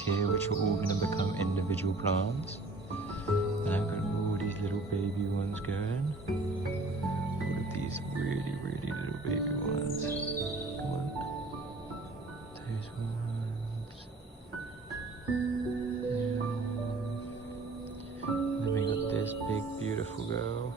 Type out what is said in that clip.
here, which are all going to become individual plants. And I've got all these little baby ones going. All of these really, really little baby ones. Come on. Those ones. Yeah. And then we got this big, beautiful girl.